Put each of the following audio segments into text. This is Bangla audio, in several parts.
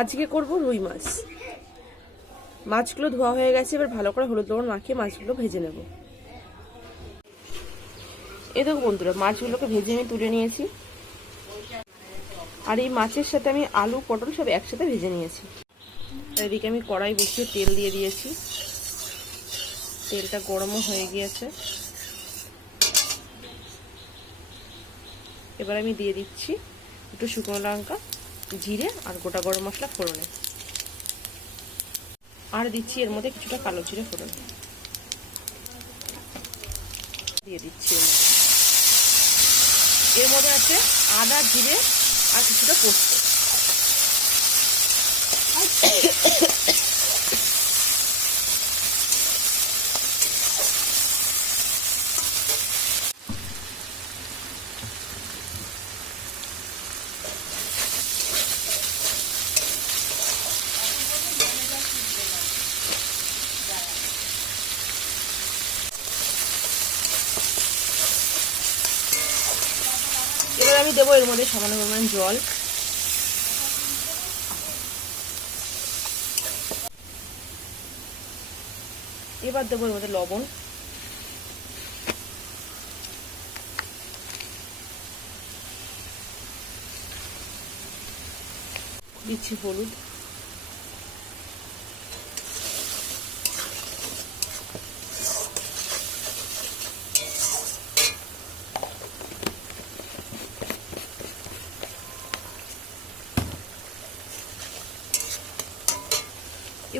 আজকে করব রুই মাছ। মাছগুলো ধোয়া হয়ে গেছে, এবার ভালো করে হলুদ লবণ মাখিয়ে মাছগুলো ভেজে নেব। এই দেখো বন্ধুরা, মাছগুলোকে ভেজে আমি তুলে নিয়েছি। আর এই মাছের সাথে আমি আলু, পটল সব একসাথে ভেজে নিয়েছি। এদিকে আমি কড়াই বসিয়ে তেল দিয়ে দিয়েছি। তেলটা গরমও হয়ে গিয়েছে। এবার আমি দিয়ে দিচ্ছি একটু শুকনো লঙ্কা। জিরে আর গোটা গরম মশলা ফোড়নে। আর দিচ্ছি এর মধ্যে কিছুটা কালো জিরে ফোড়নে। দিয়ে দিচ্ছি এর মধ্যে। আছে আদা, জিরে আর কিছুটা পোস্ত এবার আমি দেবো এর মধ্যে সামান্য পরিমাণ জল। এবার দেবো এর মধ্যে লবণ। দিচ্ছি হলুদ।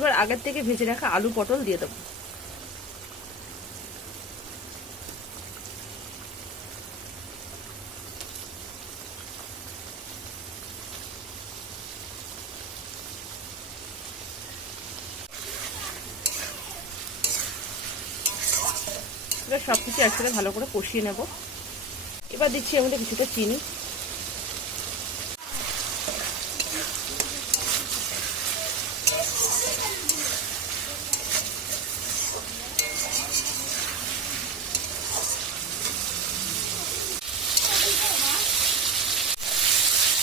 এবার আগের থেকে ভেজে রাখা আলু পটল দিয়ে দেবো। এবার সব কিছু একসাথে ভালো করে কষিয়ে নেব। এবার দিচ্ছি মধ্যে কিছুটা চিনি।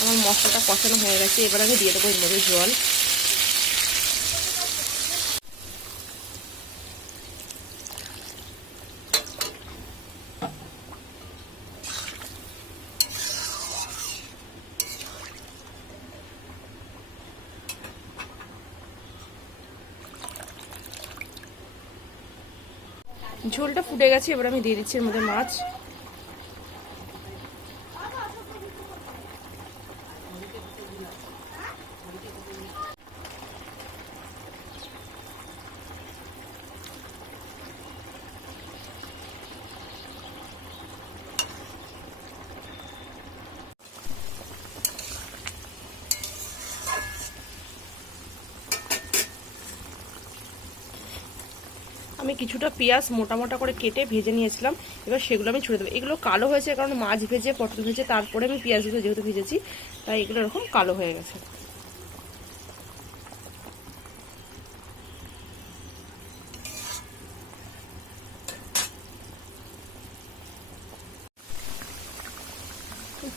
আমার মশলাটা কষানো হয়ে গেছে, এবার আমি দিয়ে দেবো এর মধ্যে জল। ঝোলটা ফুটে গেছে, এবার আমি দিয়ে দিচ্ছি এর মধ্যে মাছ। আমি কিছুটা পেঁয়াজ মোটা মোটা করে কেটে ভেজে নিয়েছিলাম। এবার সেগুলো আমি ছুড়ে দেবো। এগুলো কালো হয়েছে কারণ মাছ ভেজে, পটল ভেজে, তারপরে আমি পেঁয়াজগুলো যেহেতু ভেজেছি, তাই এগুলো এরকম কালো হয়ে গেছে।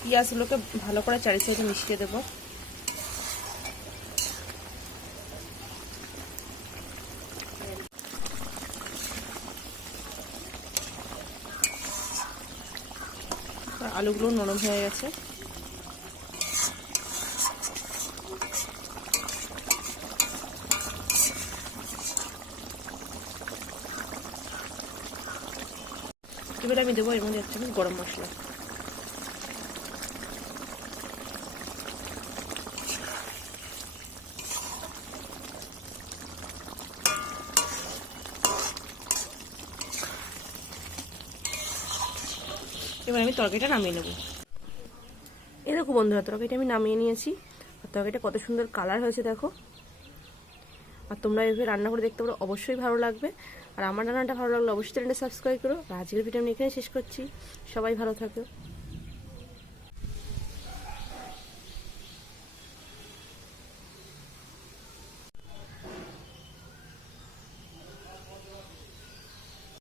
পেঁয়াজগুলোকে ভালো করে চারি সাইডে মিশিয়ে দেবো। আলুগুলো নরম হয়ে গেছে। এবার আমি দেবো এর মধ্যে একটু গরম মশলা। এবার আমি তরকারিটা নামিয়ে নেব। এই দেখো বন্ধুরা, তরকারিটা আমি নামিয়ে নিয়েছি। আর তরকারিটা কত সুন্দর কালার হয়েছে দেখো। আর তোমরা এভাবে রান্না করে দেখতে পারো, অবশ্যই ভালো লাগবে। আর আমার রান্নাটা ভালো লাগলে অবশ্যই চ্যানেলটা সাবস্ক্রাইব করো। আর আজকের ভিডিও আমি এখানে শেষ করছি। সবাই ভালো থাকো।